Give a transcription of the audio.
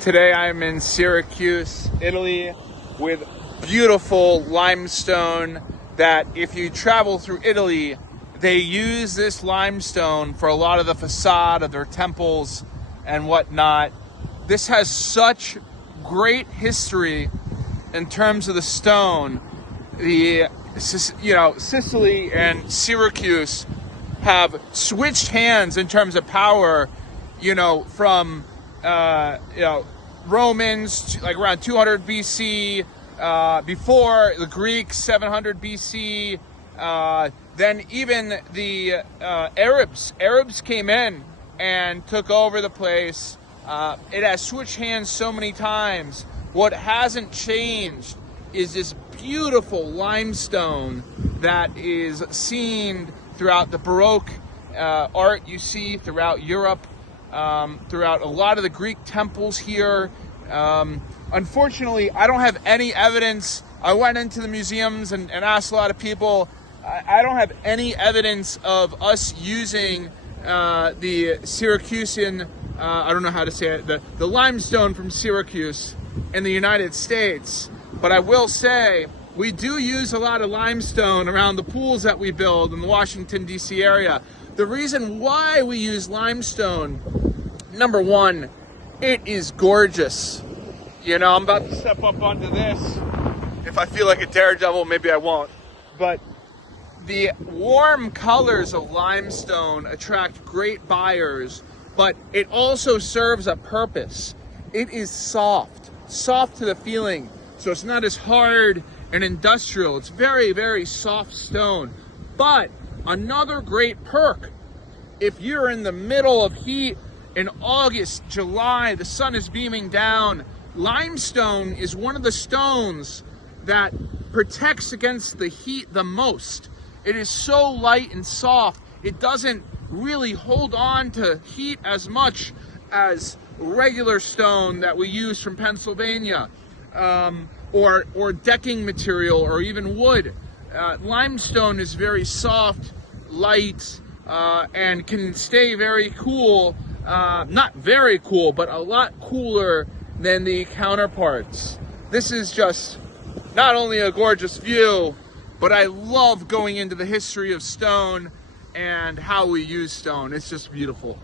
Today I'm in Syracuse, Italy, with beautiful limestone that if you travel through Italy, they use this limestone for a lot of the facade of their temples and whatnot. This has such great history in terms of the stone. Sicily and Syracuse have switched hands in terms of power, from Romans, like around 200 BC, before the Greeks, 700 BC, then even the Arabs came in and took over the place. It has switched hands so many times. What hasn't changed is this beautiful limestone that is seen throughout the Baroque art you see throughout Europe, throughout a lot of the Greek temples here. Unfortunately, I don't have any evidence. I went into the museums and asked a lot of people. I don't have any evidence of us using the Syracusan, I don't know how to say it, the limestone from Syracuse in the United States. But I will say, we do use a lot of limestone around the pools that we build in the Washington D.C. area. The reason why we use limestone, number one, it is gorgeous. I'm about to step up onto this. If I feel like a daredevil, maybe I won't. But the warm colors of limestone attract great buyers, but it also serves a purpose. It is soft to the feeling. So it's not as hard and industrial. It's very, very soft stone. But another great perk, if you're in the middle of heat in August, July, the sun is beaming down, limestone is one of the stones that protects against the heat the most. It is so light and soft, it doesn't really hold on to heat as much as regular stone that we use from Pennsylvania, or decking material, or even wood. Limestone is very soft, light, and can stay very cool. Not very cool, but a lot cooler than the counterparts. This is just not only a gorgeous view, but I love going into the history of stone and how we use stone. It's just beautiful.